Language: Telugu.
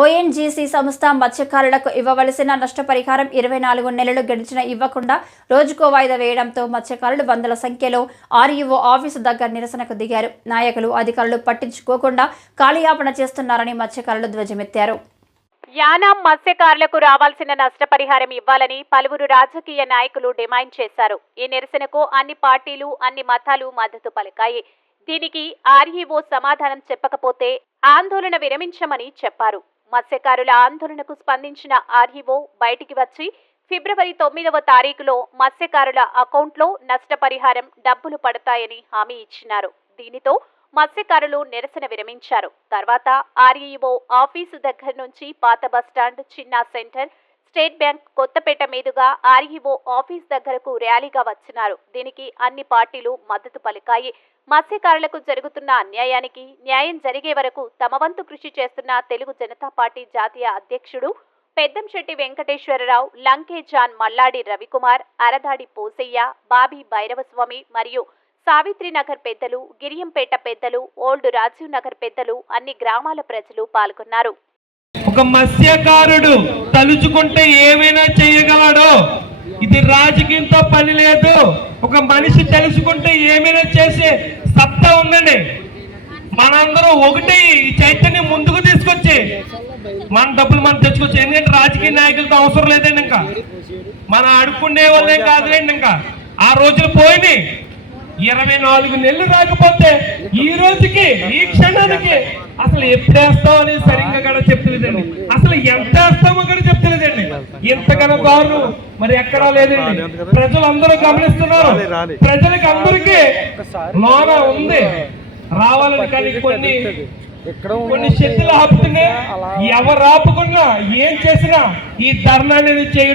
ఓఎన్జీసీ సంస్థ మత్స్యకారులకు ఇవ్వవలసిన నష్టపరిహారం ఇరవై నాలుగు నెలలు గడిచిన ఇవ్వకుండా రోజుకో వాయిదా వేయడంతో మత్స్యకారులు వందల సంఖ్యలో ఆర్ఈఓ ఆఫీసు దగ్గర నిరసనకు దిగారు. నాయకులు అధికారులు పట్టించుకోకుండా కాలయాపన చేస్తున్నారని మత్స్యకారులు ధ్వజమెత్తారు. యానాం మత్స్యకారులకు రావాల్సిన నష్టపరిహారం ఇవ్వాలని పలువురు రాజకీయ నాయకులు డిమాండ్ చేశారు. ఈ నిరసనకు అన్ని పార్టీలు అన్ని మతాలు మద్దతు పలికాయి. దీనికి ఆర్ఈఓ సమాధానం చెప్పకపోతే ఆందోళన విరమించమని చెప్పారు. మత్స్యకారుల ఆందోళనకు స్పందించిన ఆర్ఈఓ బయటికి వచ్చి ఫిబ్రవరి తొమ్మిదవ తారీఖులో మత్స్యకారుల అకౌంట్లో నష్టపరిహారం డబ్బులు పడతాయని హామీ ఇచ్చినారు. దీనితో మత్స్యకారులు నిరసన విరమించారు. తర్వాత ఆర్ఈఓ ఆఫీసు దగ్గర నుంచి పాత బస్టాండ్ చిన్న సెంటర్ స్టేట్ బ్యాంక్ కొత్తపేట మీదుగా ఆర్ఈఓ ఆఫీస్ దగ్గరకు ర్యాలీగా వచ్చినారు. దీనికి అన్ని పార్టీలు మద్దతు పలికాయి. మత్స్యకారులకు జరుగుతున్న అన్యాయానికి న్యాయం జరిగే వరకు తమ వంతు కృషి చేస్తున్న తెలుగు జనతా పార్టీ జాతీయ అధ్యక్షుడు పెద్దంశెట్టి వెంకటేశ్వరరావు లంకే జాన్ మల్లాడి రవికుమార్ అరదాడి పోసయ్య బాబీ భైరవస్వామి మరియు సావిత్రినగర్ పెద్దలు గిరియంపేట పెద్దలు ఓల్డ్ రాజీవ్ నగర్ పెద్దలు అన్ని గ్రామాల ప్రజలు పాల్గొన్నారు. ఒక మత్స్యకారుడు తలుచుకుంటే ఏమైనా చేయగలడు? ఇది రాజకీయంతో పని లేదు. ఒక మనిషి తెలుసుకుంటే ఏమైనా చేసే సత్తా ఉందండి. మనందరం ఒకటి ఈ చైతన్యం ముందుకు తీసుకొచ్చి మన డబ్బులు మనం తెచ్చుకోవచ్చు. ఎందుకంటే రాజకీయ నాయకులతో అవసరం లేదండి ఇంకా. మన అడుక్కునే వాళ్ళేం కాదులేండి ఇంకా. ఆ రోజులు పోయినాయి. ఇరవై నాలుగు నెలలు రాకపోతే ఈ రోజుకి ఈ క్షణానికి అసలు ఎప్పుడు అనేది సరిగ్గా కూడా చెప్తలేదండి అసలు ఎంత వేస్తామో కూడా చెప్తలేదండి. ఇంతకన్నా దారుణం. మరి ఎక్కడా లేదండి. ప్రజలందరూ గమనిస్తున్నారు. ప్రజలకు అందరికీ లోన ఉంది. రావాలని కానీ కొన్ని కొన్ని శక్తులు ఆపుతున్నాయి ఎవరు ఆపుకున్నా ఏం చేసినా ఈ ధర్నా అనేది చేయడం